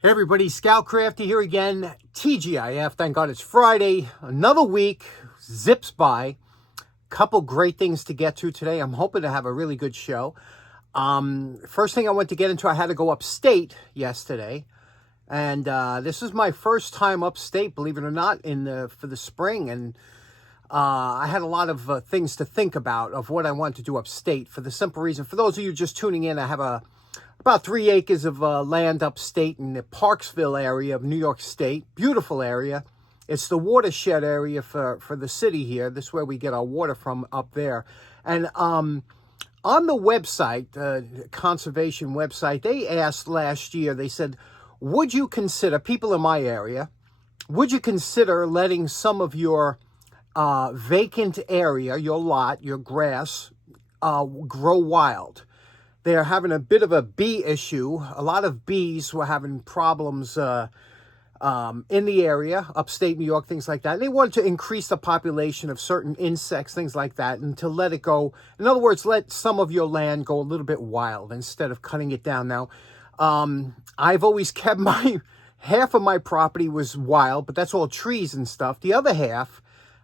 Hey everybody, Scout Crafty here again. TGIF, thank God it's Friday. Another week zips by. Couple great things to get to today. I'm hoping to have a really good show. First thing I want to get into, I had to go upstate yesterday. And this is my first time upstate, believe it or not, for the spring. And I had a lot of things to think about what I want to do upstate, for the simple reason. For those of you just tuning in, I have about 3 acres of land upstate in the Parksville area of New York State. Beautiful area. It's the watershed area for the city here. This is where we get our water from, up there. And on the website, conservation website, they asked last year, they said, would you consider, people in my area, would you consider letting some of your vacant area, your lot, your grass, grow wild? They're having a bit of a bee issue. A lot of bees were having problems in the area, upstate New York, things like that. And they wanted to increase the population of certain insects, things like that, and to let it go. In other words, let some of your land go a little bit wild instead of cutting it down. Now, I've always kept half of my property was wild, but that's all trees and stuff. The other half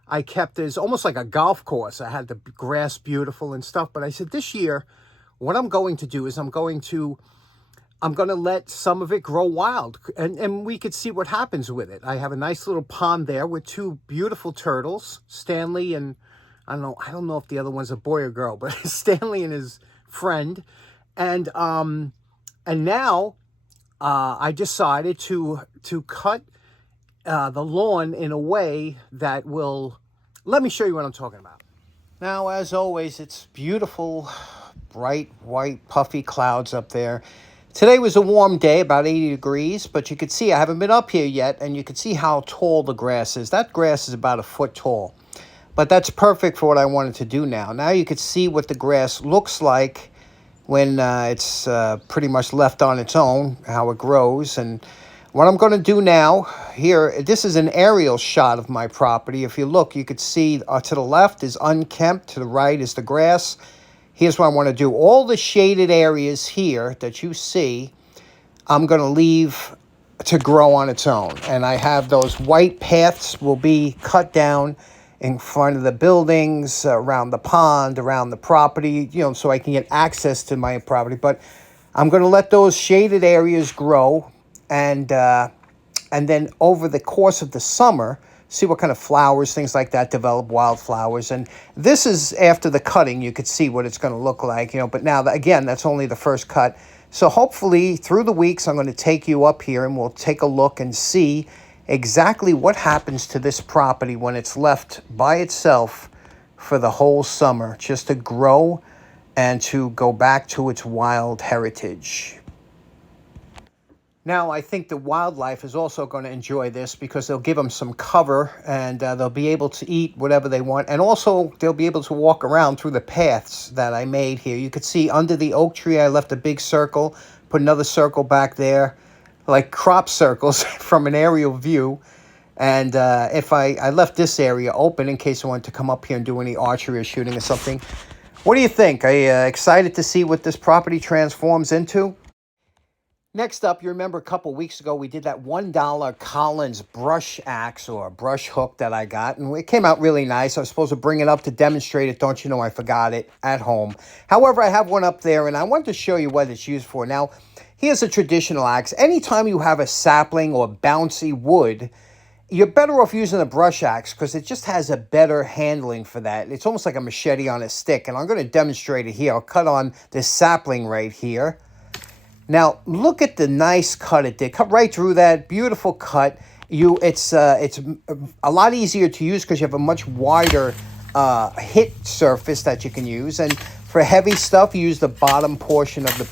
I kept as almost like a golf course. I had the grass beautiful and stuff. But I said this year, what I'm going to do is I'm going to let some of it grow wild, and we could see what happens with it. I have a nice little pond there with two beautiful turtles, Stanley and I don't know if the other one's a boy or girl, but Stanley and his friend. And now I decided to cut the lawn in a way that will, let me show you what I'm talking about. Now, as always, it's beautiful, bright, white, puffy clouds up there. Today was a warm day, about 80 degrees, but you could see, I haven't been up here yet, and you can see how tall the grass is. That grass is about 1 foot tall, but that's perfect for what I wanted to do now. Now you could see what the grass looks like when it's pretty much left on its own, how it grows. And what I'm going to do now here, this is an aerial shot of my property. If you look, you could see to the left is unkempt, to the right is the grass. Here's what I want to do. All the shaded areas here that you see, I'm going to leave to grow on its own. And I have those white paths will be cut down in front of the buildings, around the pond, around the property, so I can get access to my property. But I'm going to let those shaded areas grow, and then over the course of the summer, see what kind of flowers, things like that, develop wildflowers. And this is after the cutting. You could see what it's going to look like, but now, again, that's only the first cut. So hopefully through the weeks, I'm going to take you up here and we'll take a look and see exactly what happens to this property when it's left by itself for the whole summer, just to grow and to go back to its wild heritage. Now, I think the wildlife is also going to enjoy this because they'll give them some cover, and they'll be able to eat whatever they want. And also, they'll be able to walk around through the paths that I made here. You could see under the oak tree, I left a big circle, put another circle back there, like crop circles from an aerial view. And if I left this area open in case I wanted to come up here and do any archery or shooting or something. What do you think? Are you excited to see what this property transforms into? Next up, you remember a couple weeks ago, we did that $1 Collins brush axe or brush hook that I got, and it came out really nice. I was supposed to bring it up to demonstrate it. Don't you know I forgot it at home. However, I have one up there, and I wanted to show you what it's used for. Now, here's a traditional axe. Anytime you have a sapling or bouncy wood, you're better off using a brush axe because it just has a better handling for that. It's almost like a machete on a stick, and I'm going to demonstrate it here. I'll cut on this sapling right here. Now, look at the nice cut it did. Cut right through that. Beautiful cut. It's a lot easier to use because you have a much wider hit surface that you can use. And for heavy stuff, you use the bottom portion of the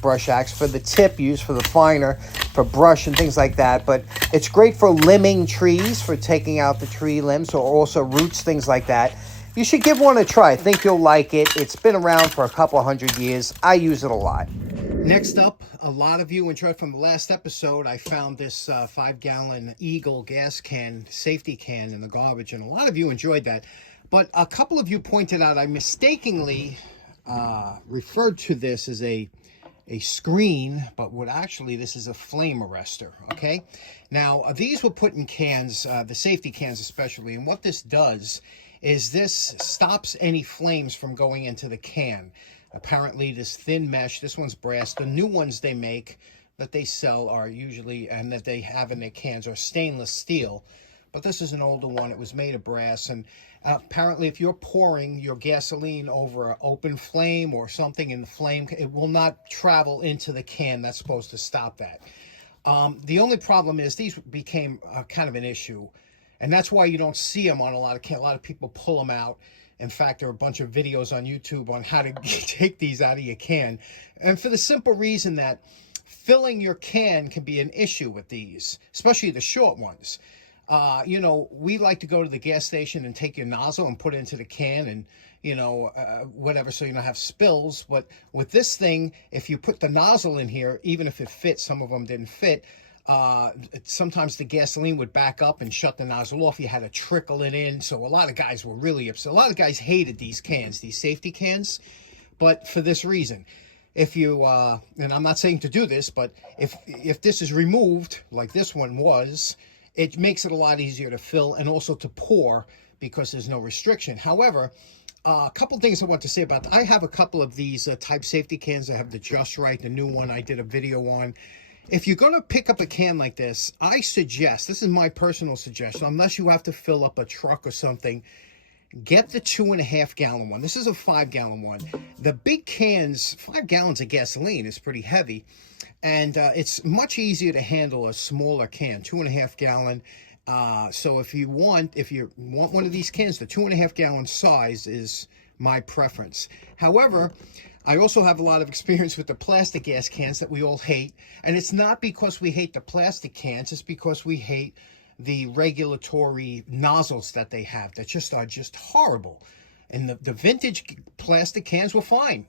brush axe. For the tip, you use for the finer, for brush and things like that. But it's great for limbing trees, for taking out the tree limbs, or also roots, things like that. You should give one a try. I think you'll like it. It's been around for a couple 100 years. I use it a lot. Next up, a lot of you enjoyed from the last episode. I found this 5-gallon Eagle gas can, safety can in the garbage, and a lot of you enjoyed that. But a couple of you pointed out I mistakenly referred to this as a a screen, but what actually this is a flame arrestor, okay? Now, these were put in cans, the safety cans especially, and what this does is this stops any flames from going into the can. Apparently, this thin mesh, this one's brass. The new ones they make that they sell are usually, and that they have in their cans, are stainless steel. But this is an older one. It was made of brass, and apparently if you're pouring your gasoline over an open flame or something in the flame, it will not travel into the can. That's supposed to stop that. The only problem is these became kind of an issue, and that's why you don't see them on a lot of cans. A lot of people pull them out. In fact, there are a bunch of videos on YouTube on how to take these out of your can, and for the simple reason that filling your can can be an issue with these, especially the short ones. You know, we like to go to the gas station and take your nozzle and put it into the can and, you know, whatever, so you don't have spills. But with this thing, if you put the nozzle in here, even if it fits, some of them didn't fit, sometimes the gasoline would back up and shut the nozzle off. You had to trickle it in. So a lot of guys were really upset. A lot of guys hated these cans, these safety cans, but for this reason. If you, and I'm not saying to do this, but if this is removed, like this one was, it makes it a lot easier to fill and also to pour because there's no restriction. However, a couple things I want to say about that. I have a couple of these type safety cans. I have the Just Right, the new one I did a video on. If you're going to pick up a can like this, I suggest, this is my personal suggestion, unless you have to fill up a truck or something, get the 2.5 gallon one. This is a 5 gallon one. The big cans, 5 gallons of gasoline is pretty heavy. And it's much easier to handle a smaller can, 2.5 gallon. So if you want one of these cans, the 2.5 gallon size is my preference. However, I also have a lot of experience with the plastic gas cans that we all hate. And it's not because we hate the plastic cans, it's because we hate the regulatory nozzles that they have that just are just horrible. And the vintage plastic cans were fine.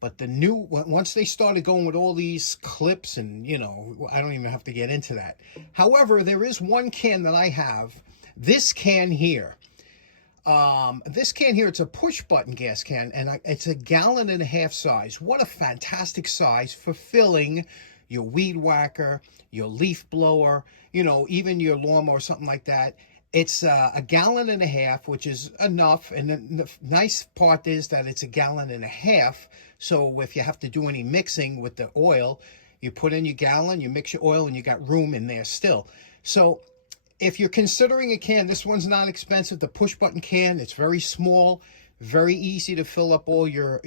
But the new, once they started going with all these clips and, you know, I don't even have to get into that. However, there is one can that I have, this can here. It's a push button gas can, and it's a 1.5 gallon size. What a fantastic size for filling your weed whacker, your leaf blower, you know, even your lawnmower or something like that. It's 1.5 gallons, which is enough. And the nice part is that it's 1.5 gallons. So if you have to do any mixing with the oil, you put in your gallon, you mix your oil, and you got room in there still. So if you're considering a can, this one's not expensive. The push button can, it's very small, very easy to fill up all your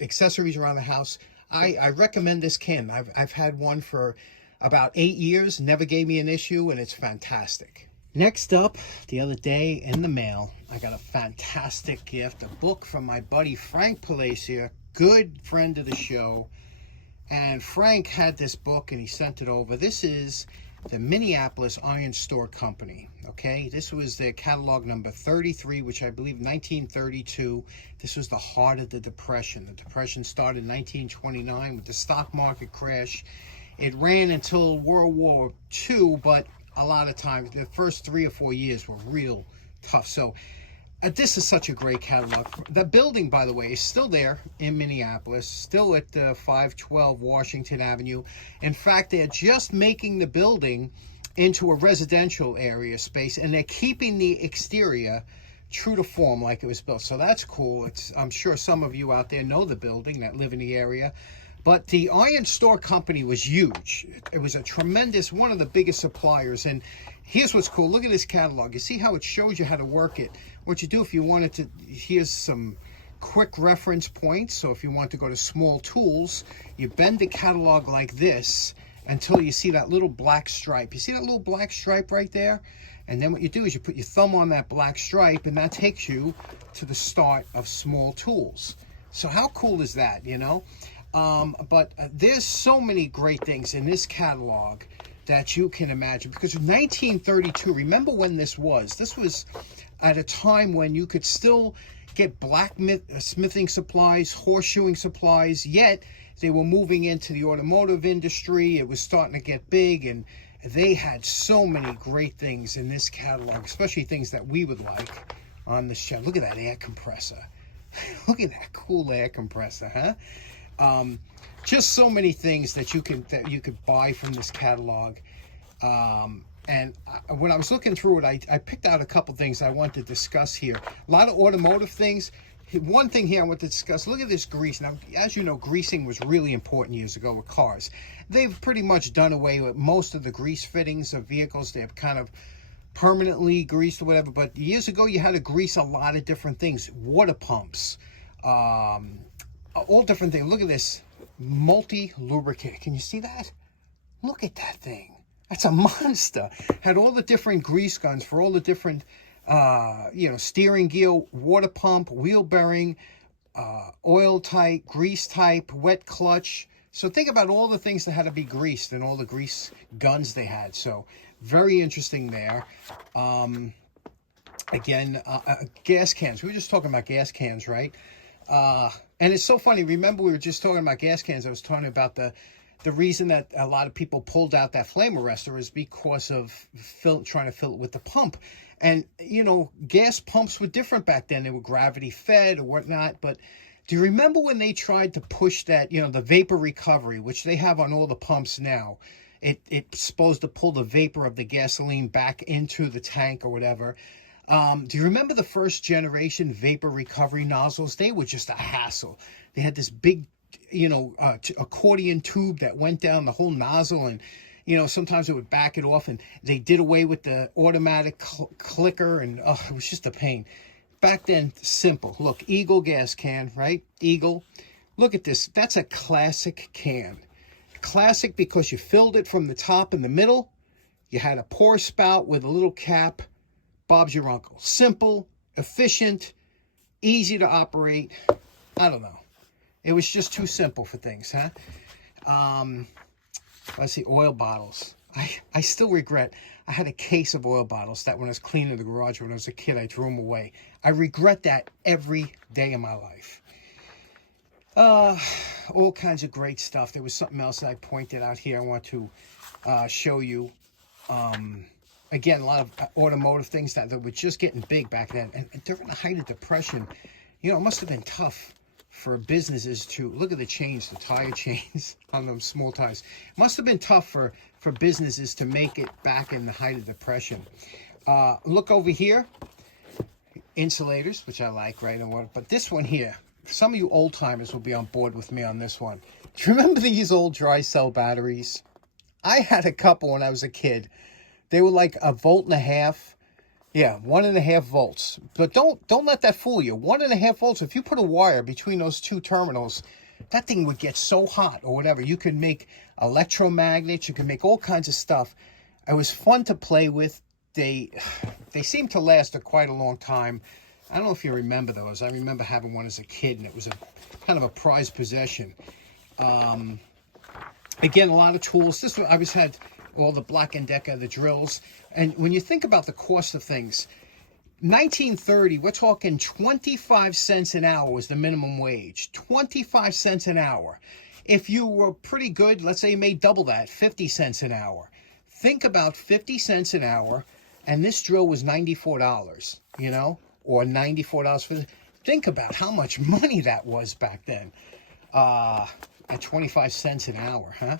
accessories around the house. I recommend this can. I've had one for about 8 years, never gave me an issue, and it's fantastic. Next up, the other day in the mail, I got a fantastic gift, a book from my buddy Frank Pollacia, good friend of the show. And Frank had this book and he sent it over. This is the Minneapolis Iron Store Company, okay? This was their catalog number 33, which I believe 1932. This was the heart of the Depression. The Depression started in 1929 with the stock market crash. It ran until World War II, but a lot of times, the first 3 or 4 years were real tough. So this is such a great catalog. The building, by the way, is still there in Minneapolis, still at 512 Washington Avenue. In fact, they're just making the building into a residential area space, and they're keeping the exterior true to form like it was built. So that's cool. I'm sure some of you out there know the building that live in the area. But the Iron Store Company was huge. It was a tremendous, one of the biggest suppliers. And here's what's cool. Look at this catalog. You see how it shows you how to work it. What you do if you wanted to, here's some quick reference points. So if you want to go to small tools, you bend the catalog like this until you see that little black stripe. You see that little black stripe right there? And then what you do is you put your thumb on that black stripe, and that takes you to the start of small tools. So how cool is that, you know? But there's so many great things in this catalog that you can imagine. Because in 1932, remember when this was? This was at a time when you could still get blacksmithing supplies, horseshoeing supplies, yet they were moving into the automotive industry. It was starting to get big, and they had so many great things in this catalog, especially things that we would like on this channel. Look at that air compressor. Look at that cool air compressor, huh? Just so many things that you could buy from this catalog. And when I was looking through it, I picked out a couple things I want to discuss here. A lot of automotive things. One thing here I want to discuss, look at this grease. Now, as you know, greasing was really important years ago with cars. They've pretty much done away with most of the grease fittings of vehicles. They've kind of permanently greased or whatever. But years ago, you had to grease a lot of different things. Water pumps, all different things. Look at this multi-lubricant. Can you see that? Look at that thing. That's a monster. Had all the different grease guns for all the different, steering gear, water pump, wheel bearing, oil type, grease type, wet clutch. So think about all the things that had to be greased and all the grease guns they had. So very interesting there. Again, gas cans. We were just talking about gas cans, right? And it's so funny. Remember, we were just talking about gas cans. I was talking about the reason that a lot of people pulled out that flame arrestor is because of trying to fill it with the pump. And, gas pumps were different back then. They were gravity fed or whatnot. But do you remember when they tried to push that, the vapor recovery, which they have on all the pumps now? It's supposed to pull the vapor of the gasoline back into the tank or whatever. Do you remember the first generation vapor recovery nozzles? They were just a hassle. They had this big accordion tube that went down the whole nozzle, and sometimes it would back it off, and they did away with the automatic clicker, and it was just a pain. Back then, simple. Look, Eagle gas can, right? Eagle. Look at this. That's a classic can. Classic because you filled it from the top and the middle. You had a pour spout with a little cap. Bob's your uncle. Simple, efficient, easy to operate. I don't know. It was just too simple for things, huh? Let's see, oil bottles. I still regret. I had a case of oil bottles that when I was cleaning the garage when I was a kid, I threw them away. I regret that every day of my life. All kinds of great stuff. There was something else that I pointed out here I want to show you. Again, a lot of automotive things that were just getting big back then. And during the height of Depression, it must have been tough for businesses to, look at the chains, the tire chains on those small tires. It must have been tough for businesses to make it back in the height of Depression. Look over here, insulators, which I like, right? But this one here, some of you old timers will be on board with me on this one. Do you remember these old dry cell batteries? I had a couple when I was a kid. They were like 1.5 volts. Yeah, 1.5 volts. But don't let that fool you. 1.5 volts, if you put a wire between those two terminals, that thing would get so hot or whatever. You could make electromagnets. You could make all kinds of stuff. It was fun to play with. They seemed to last quite a long time. I don't know if you remember those. I remember having one as a kid, and it was kind of a prized possession. Again, a lot of tools. This one, I always had all the Black & Decker, the drills. And when you think about the cost of things, 1930, we're talking 25 cents an hour was the minimum wage. 25 cents an hour. If you were pretty good, let's say you made double that, 50 cents an hour. Think about 50 cents an hour, and this drill was $94, or $94 for think about how much money that was back then. At 25 cents an hour, huh?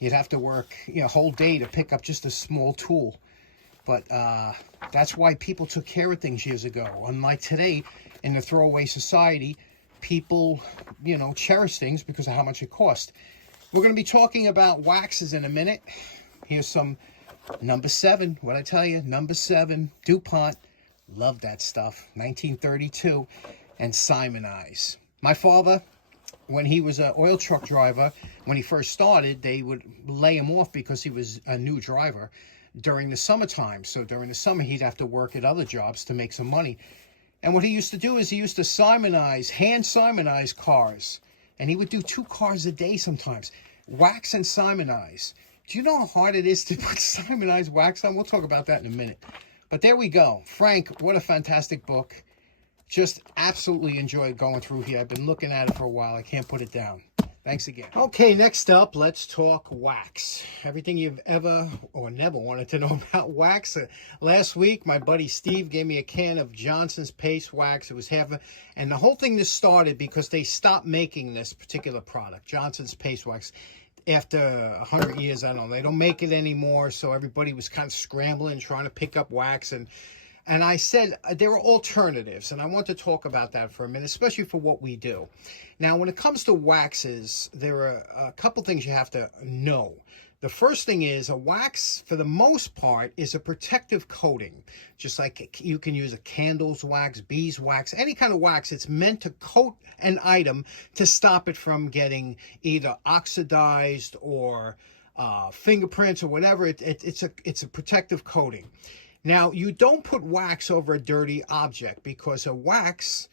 You'd have to work, a whole day to pick up just a small tool. But that's why people took care of things years ago. Unlike today, in the throwaway society, people, cherish things because of how much it cost. We're going to be talking about waxes in a minute. Here's some number 7. What I tell you, number 7, DuPont. Love that stuff. 1932. And Simonize. My father, when he was an oil truck driver, when he first started, they would lay him off because he was a new driver during the summertime. So during the summer, he'd have to work at other jobs to make some money. And what he used to do is he used to hand Simonize cars. And he would do 2 cars a day sometimes. Wax and Simonize. Do you know how hard it is to put Simonize wax on? We'll talk about that in a minute. But there we go. Frank, what a fantastic book. Just absolutely enjoyed going through here. I've been looking at it for a while. I can't put it down. Thanks again. Okay, next up, let's talk wax. Everything you've ever or never wanted to know about wax. Last week, my buddy Steve gave me a can of Johnson's Paste Wax. It was and the whole thing this started because they stopped making this particular product, Johnson's Paste Wax. After 100 years, I don't know, they don't make it anymore, so everybody was kind of scrambling, trying to pick up wax, and I said there are alternatives, and I want to talk about that for a minute, especially for what we do. Now, when it comes to waxes, there are a couple things you have to know. The first thing is a wax, for the most part, is a protective coating. Just like you can use a candle's wax, beeswax, any kind of wax. It's meant to coat an item to stop it from getting either oxidized or fingerprints or whatever. It's a protective coating. Now, you don't put wax over a dirty object because a wax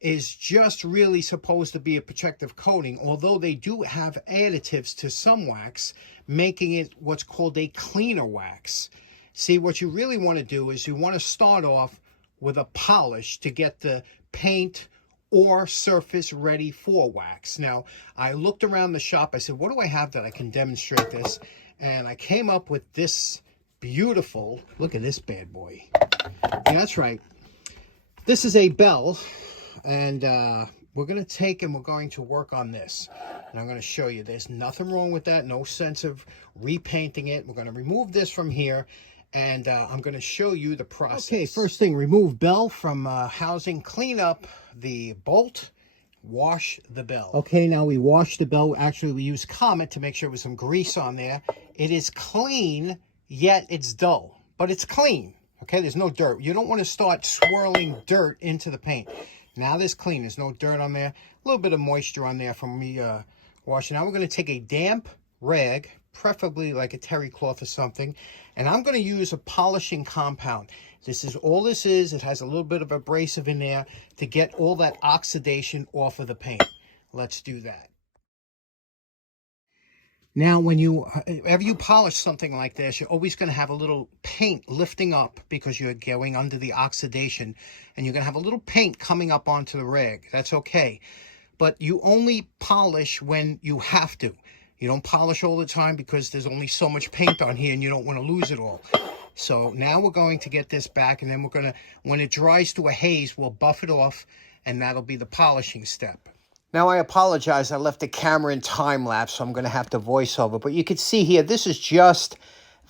is just really supposed to be a protective coating, although they do have additives to some wax, making it what's called a cleaner wax. See, what you really want to do is you want to start off with a polish to get the paint or surface ready for wax. Now, I looked around the shop. I said, what do I have that I can demonstrate this? And I came up with this beautiful, look at this bad boy. Yeah, that's right. This is a bell, and we're going to take and we're going to work on this. And I'm going to show you there's nothing wrong with that, no sense of repainting it. We're going to remove this from here, and I'm going to show you the process. Okay, first thing, remove bell from housing, clean up the bolt, wash the bell. Okay, now we wash the bell. Actually, we use Comet to make sure there was some grease on there. It is clean, yet it's dull, but it's clean. Okay, there's no dirt. You don't want to start swirling dirt into the paint. Now this clean, there's no dirt on there. A little bit of moisture on there from me washing. Now we're going to take a damp rag, preferably like a terry cloth or something, and I'm going to use a polishing compound. This is all this is. It has a little bit of abrasive in there to get all that oxidation off of the paint. Let's do that. Now, whenever you polish something like this, you're always going to have a little paint lifting up because you're going under the oxidation, and you're going to have a little paint coming up onto the rag. That's okay. But you only polish when you have to. You don't polish all the time because there's only so much paint on here and you don't want to lose it all. So now we're going to get this back, and then we're going to, when it dries to a haze, we'll buff it off, and that'll be the polishing step. Now, I apologize. I left the camera in time-lapse, so I'm going to have to voice over. But you can see here, this is just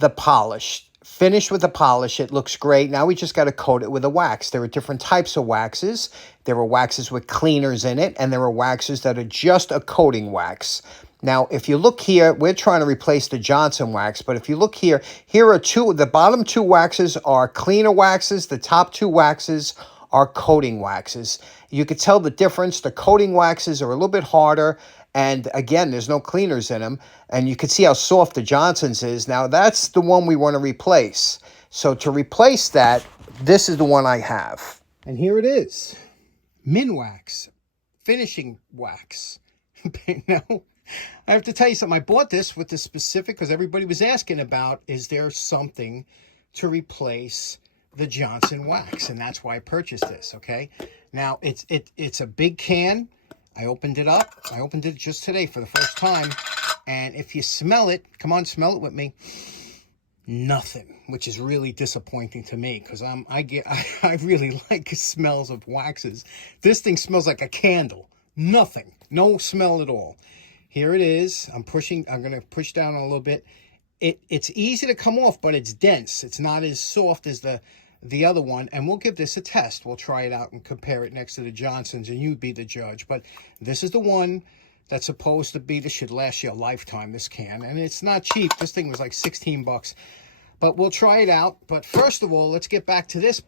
the polish. Finished with the polish. It looks great. Now we just got to coat it with a wax. There are different types of waxes. There are waxes with cleaners in it, and there are waxes that are just a coating wax. Now, if you look here, we're trying to replace the Johnson wax, but if you look here, here are the bottom two waxes are cleaner waxes. The top two waxes are coating waxes. You could tell the difference. The coating waxes are a little bit harder, and again, there's no cleaners in them, and you can see how soft the Johnson's is. Now, that's the one we want to replace. So to replace that, this is the one I have. And here it is. Minwax. Finishing wax. Now, I have to tell you something. I bought this with the specific, because everybody was asking about, is there something to replace the Johnson wax? And that's why I purchased this, okay? Now, it's a big can. I opened it up. I opened it just today for the first time. And if you smell it, come on, smell it with me. Nothing, which is really disappointing to me, because I really like smells of waxes. This thing smells like a candle. Nothing. No smell at all. Here it is. I'm going to push down a little bit. It's easy to come off, but it's dense. It's not as soft as the other one, and we'll give this a test. We'll try it out and compare it next to the Johnson's, and you be the judge. But this is the one that's supposed to be, this should last you a lifetime, this can, and it's not cheap. This thing was like 16 bucks, but we'll try it out. But first of all, let's get back to this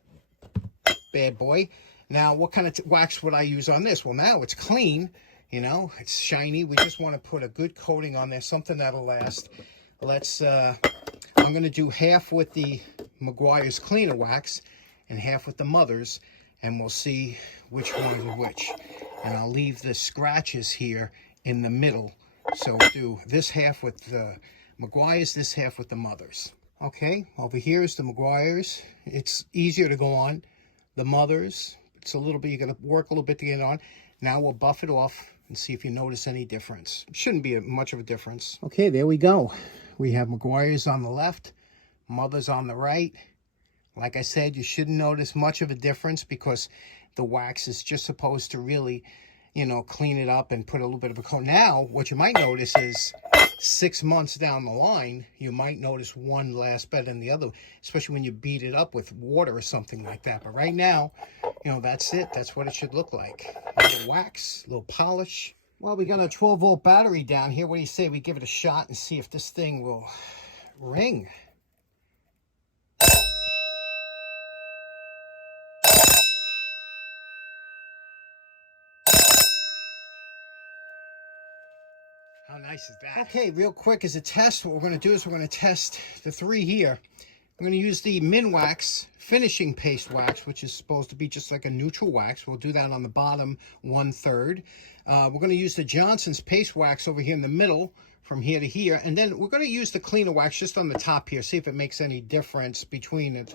bad boy. Now, what kind of wax would I use on this? Well, now it's clean, you know, it's shiny. We just want to put a good coating on there, something that'll last. Let's, I'm going to do half with the Meguiar's cleaner wax and half with the Mother's, and we'll see which one is which. And I'll leave the scratches here in the middle. So we'll do this half with the Meguiar's, this half with the Mother's. Okay, over here is the Meguiar's. It's easier to go on. The Mother's, it's a little bit, you got to work a little bit to get it on. Now we'll buff it off. and see if you notice any difference. Shouldn't be much of a difference. Okay, there we go. We have Meguiar's on the left, Mother's on the right. Like I said, you shouldn't notice much of a difference because the wax is just supposed to really, you know, clean it up and put a little bit of a coat. Now, what you might notice is 6 months down the line, you might notice one lasts better than the other, especially when you beat it up with water or something like that. But right now, you know, that's it. That's what it should look like. A little wax, a little polish. Well, we got a 12-volt battery down here. What do you say we give it a shot and see if this thing will ring? How nice is that? Okay, real quick as a test, what we're going to do is we're going to test the 3 here. I'm going to use the Minwax finishing paste wax, which is supposed to be just like a neutral wax. We'll do that on the bottom 1/3. We're going to use the Johnson's paste wax over here in the middle from here to here. And then we're going to use the cleaner wax just on the top here. See if it makes any difference between it.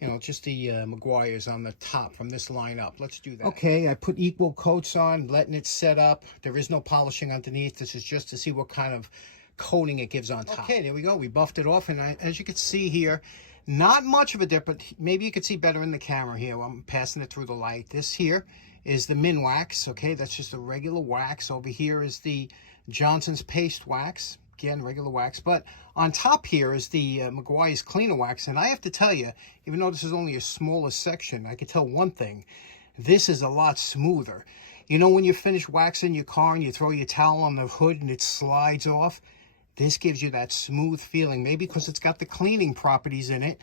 You know, just the Meguiar's on the top from this line up. Let's do that. Okay, I put equal coats on, letting it set up. There is no polishing underneath. This is just to see what kind of coating it gives on top. Okay, there we go. We buffed it off, and as you can see here, not much of a difference. Maybe you could see better in the camera here. I'm passing it through the light. This here is the Minwax. Okay, that's just a regular wax. Over here is the Johnson's paste wax. Again, regular wax. But on top here is the Meguiar's cleaner wax. And I have to tell you, even though this is only a smaller section, I can tell one thing. This is a lot smoother. You know when you finish waxing your car and you throw your towel on the hood and it slides off? This gives you that smooth feeling. Maybe because it's got the cleaning properties in it.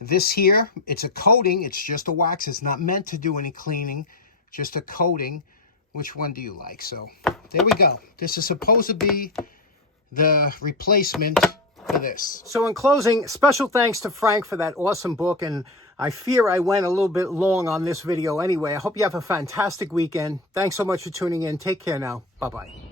This here, it's a coating. It's just a wax. It's not meant to do any cleaning. Just a coating. Which one do you like? So, there we go. This is supposed to be the replacement for this. So in closing, special thanks to Frank for that awesome book, and I fear I went a little bit long on this video anyway. I hope you have a fantastic weekend. Thanks so much for tuning in. Take care now. Bye-bye.